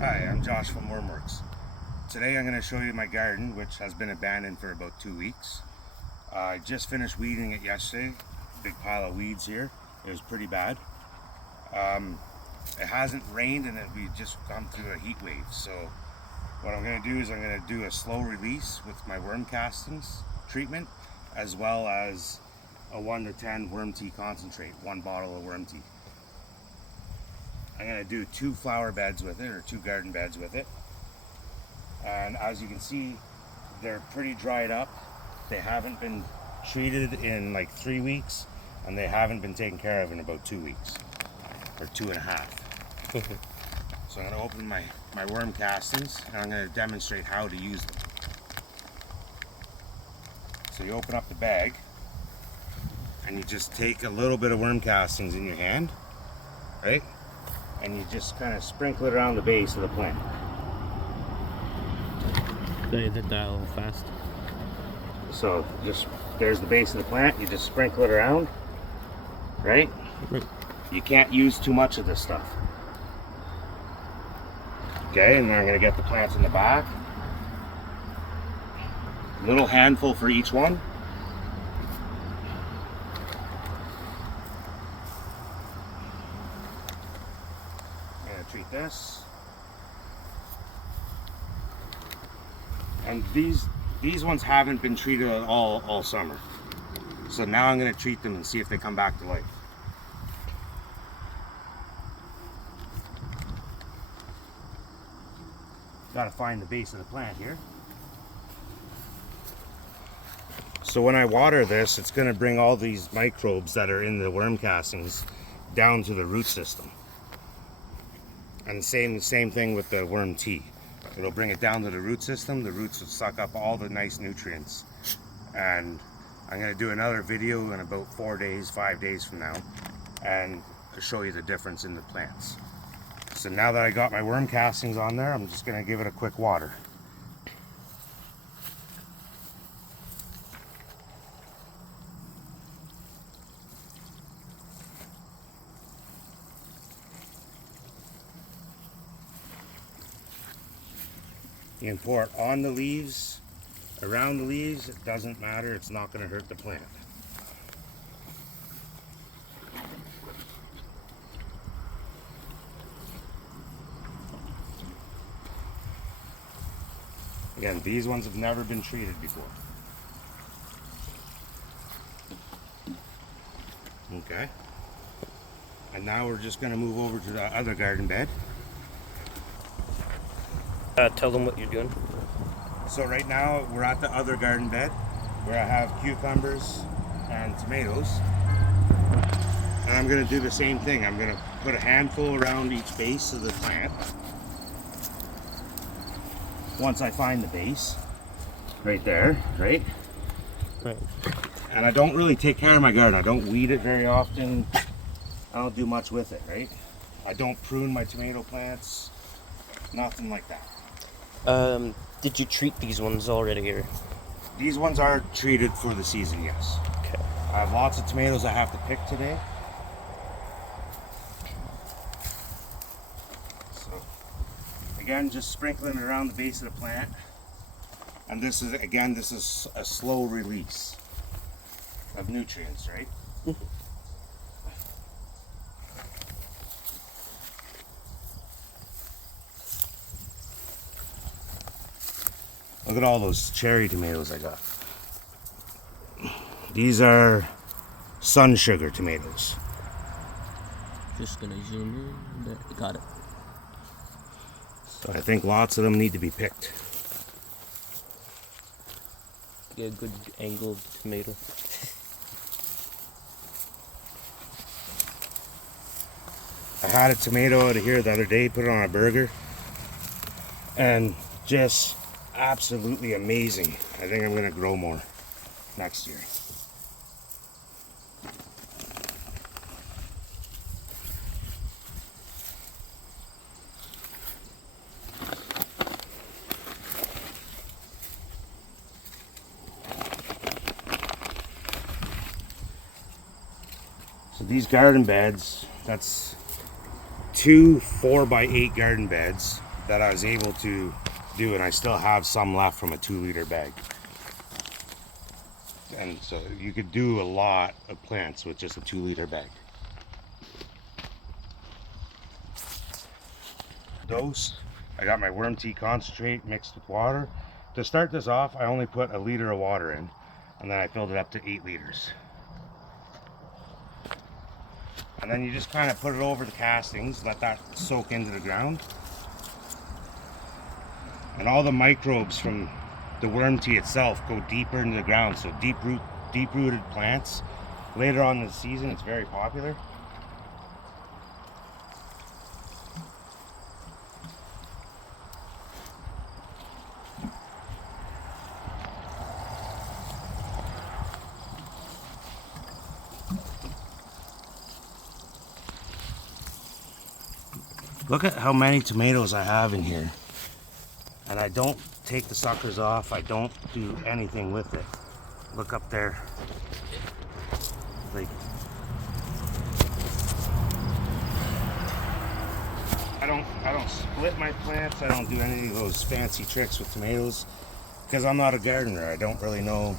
Hi, I'm Josh from Wormworks. Today I'm going to show you my garden, which has been abandoned for about 2 weeks. I just finished weeding it yesterday. Big pile of weeds here. It was pretty bad. It hasn't rained and we've just gone through a heat wave. So what I'm going to do is I'm going to do a slow release with my worm castings treatment, as well as a 1 to 10 worm tea concentrate, 1 bottle of worm tea. I'm going to do 2 flower beds with it, or 2 garden beds with it. And as you can see, they're pretty dried up. They haven't been treated in like 3 weeks, and they haven't been taken care of in about 2 weeks, or 2.5. So I'm going to open my worm castings, and I'm going to demonstrate how to use them. So you open up the bag, and you just take a little bit of worm castings in your hand, right? And you just kind of sprinkle it around the base of the plant. They did that a little fast. So there's the base of the plant, you just sprinkle it around, right? You can't use too much of this stuff. Okay, and then I'm going to get the plants in the back. A little handful for each one. I'm going to treat this. And these ones haven't been treated at all summer. So now I'm going to treat them and see if they come back to life. Got to find the base of the plant here. So when I water this, it's going to bring all these microbes that are in the worm castings down to the root system. And the same thing with the worm tea. It'll bring it down to the root system. The roots will suck up all the nice nutrients. And I'm going to do another video in about 5 days from now, and show you the difference in the plants. So now that I got my worm castings on there, I'm just going to give it a quick water. You can pour it on the leaves, around the leaves, it doesn't matter, it's not going to hurt the plant. Again, these ones have never been treated before. Okay. And now we're just going to move over to the other garden bed. Tell them what you're doing. So right now we're at the other garden bed where I have cucumbers and tomatoes. And I'm going to do the same thing. I'm going to put a handful around each base of the plant. Once I find the base, right there, right? Right. And I don't really take care of my garden. I don't weed it very often. I don't do much with it, right? I don't prune my tomato plants, nothing like that. Did you treat these ones already, or? These ones are treated for the season, yes. Okay. I have lots of tomatoes I have to pick today. So, again, just sprinkling it around the base of the plant. And this is a slow release of nutrients, right? Look at all those cherry tomatoes I got. These are sun sugar tomatoes. Just gonna zoom in. There, got it. So I think lots of them need to be picked. Get a good angled tomato. I had a tomato out of here the other day, put it on a burger, and just absolutely amazing. I think I'm going to grow more next year. So these garden beds, that's 2 4x8 garden beds. that I was able to do, and I still have some left from a 2-liter bag. And so you could do a lot of plants with just a 2-liter bag. Dose, I got my worm tea concentrate mixed with water. To start this off, I only put 1 liter of water in, and then I filled it up to 8 liters. And then you just kind of put it over the castings, let that soak into the ground. And all the microbes from the worm tea itself go deeper into the ground, so deep-rooted plants. Later on in the season, it's very popular. Look at how many tomatoes I have in here. And I don't take the suckers off. I don't do anything with it. Look up there. Like, I don't split my plants. I don't do any of those fancy tricks with tomatoes because I'm not a gardener. I don't really know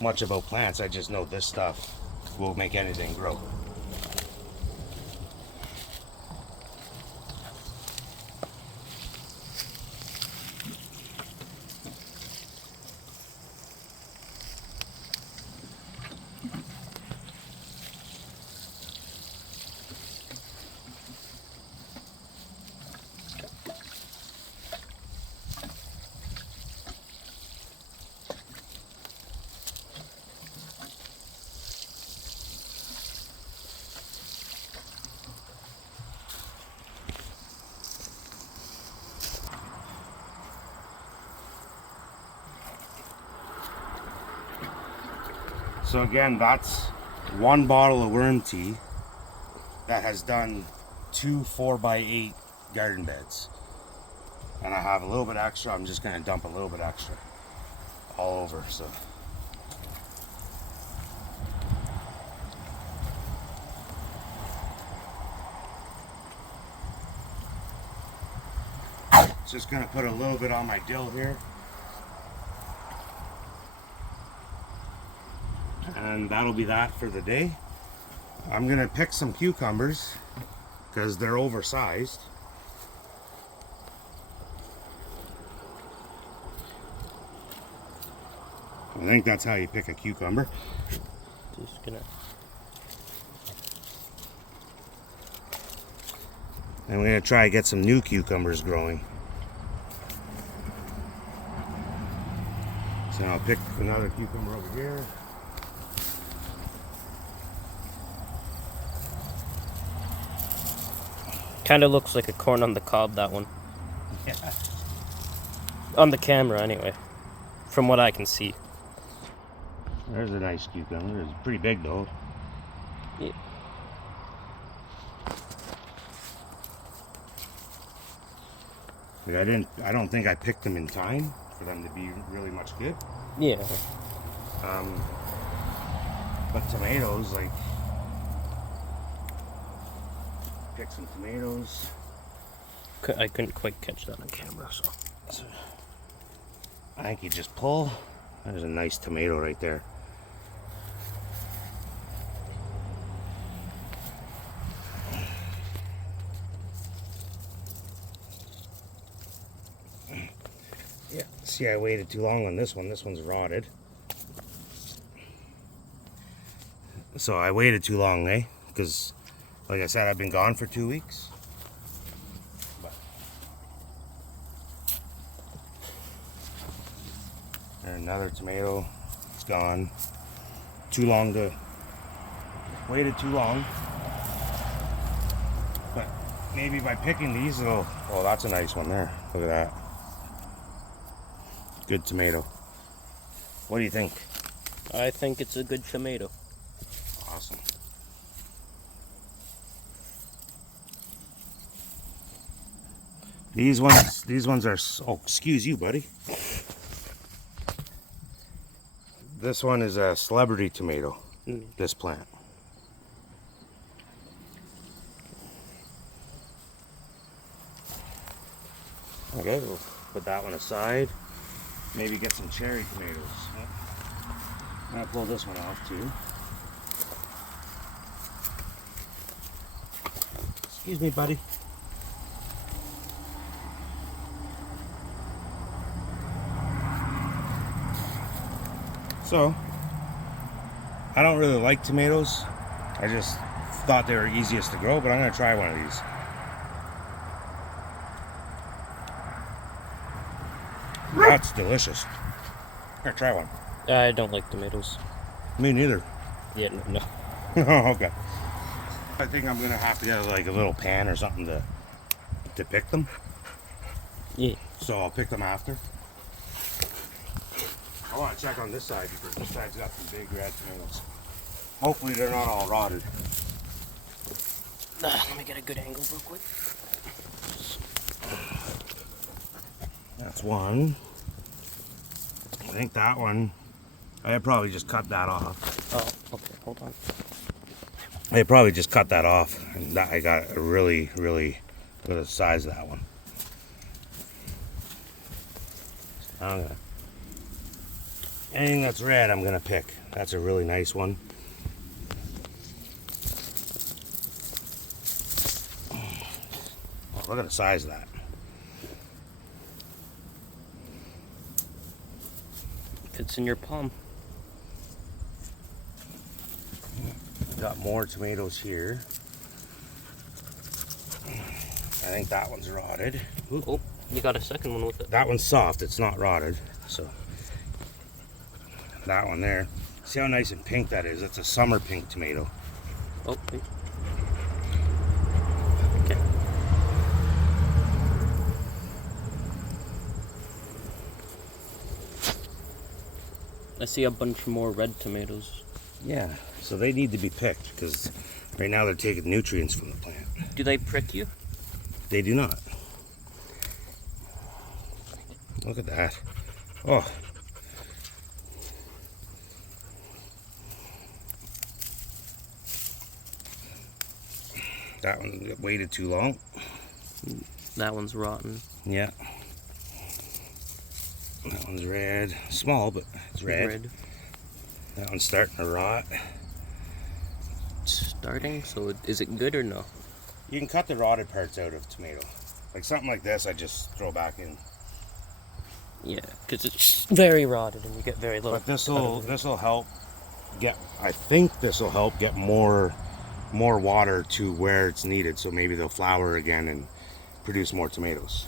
much about plants. I just know this stuff will make anything grow. So again, that's 1 bottle of worm tea that has done 2 4x8 garden beds. And I have a little bit extra. I'm just gonna dump a little bit extra all over, so. Just gonna put a little bit on my dill here. And that'll be that for the day. I'm gonna pick some cucumbers because they're oversized. I think that's how you pick a cucumber. Just gonna. And we're gonna try to get some new cucumbers growing. So I'll pick another cucumber over here. Kind of looks like a corn on the cob, that one. Yeah. On the camera, anyway. From what I can see. There's a nice cucumber. It's pretty big though. Yeah. But I don't think I picked them in time for them to be really much good. Yeah. But tomatoes, like, pick some tomatoes. I couldn't quite catch that on camera, so. I think you just pull. There's a nice tomato right there. Yeah, see, I waited too long on this one. This one's rotted. So I waited too long, eh? Because, like I said, I've been gone for 2 weeks. But and another tomato. It's gone. Too long to... Waited too long. But maybe by picking these, it'll... Oh, that's a nice one there. Look at that. Good tomato. What do you think? I think it's a good tomato. Awesome. These ones are, oh, excuse you, buddy. This one is a celebrity tomato, this plant. Okay, we'll put that one aside. Maybe get some cherry tomatoes. I'm gonna pull this one off too. Excuse me, buddy. So, I don't really like tomatoes. I just thought they were easiest to grow, but I'm gonna try one of these. That's delicious. Here, try one. I don't like tomatoes. Me neither. Yeah, no. Okay. I think I'm gonna have to get like a little pan or something to pick them. Yeah. So I'll pick them after. I want to check on this side because this side's got some big red tomatoes. Hopefully they're not all rotted. Let me get a good angle real quick. That's one. I think that one, I probably just cut that off. Oh, okay, hold on. I probably just cut that off, and that I got a really, really good size of that one. I'm gonna, anything that's red, I'm gonna pick. That's a really nice one. Oh, look at the size of that. Fits in your palm. Got more tomatoes here. I think that one's rotted. Ooh. Oh, you got a second one with it. That one's soft, it's not rotted. So that one there. See how nice and pink that is? It's a summer pink tomato. Oh, wait. Okay. I see a bunch more red tomatoes. Yeah, so they need to be picked because right now they're taking nutrients from the plant. Do they prick you? They do not. Look at that. Oh. That one waited too long. That one's rotten. Yeah. That one's red. Small, but it's red. That one's starting to rot. Starting? So is it good or no? You can cut the rotted parts out of tomato. Like something like this, I just throw back in. Yeah, because it's very rotted and you get very little. But this'll help get. I think this will help get more water to where it's needed. So maybe they'll flower again and produce more tomatoes.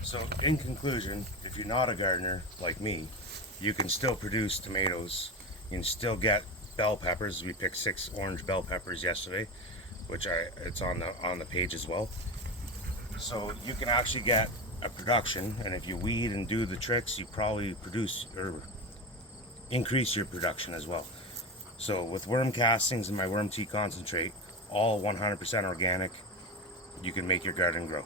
So in conclusion, if you're not a gardener like me, you can still produce tomatoes. You can still get bell peppers. We picked 6 orange bell peppers yesterday, which it's on the page as well. So you can actually get a production, and if you weed and do the tricks, you probably produce or increase your production as well. So with worm castings and my worm tea concentrate, all 100% organic, you can make your garden grow.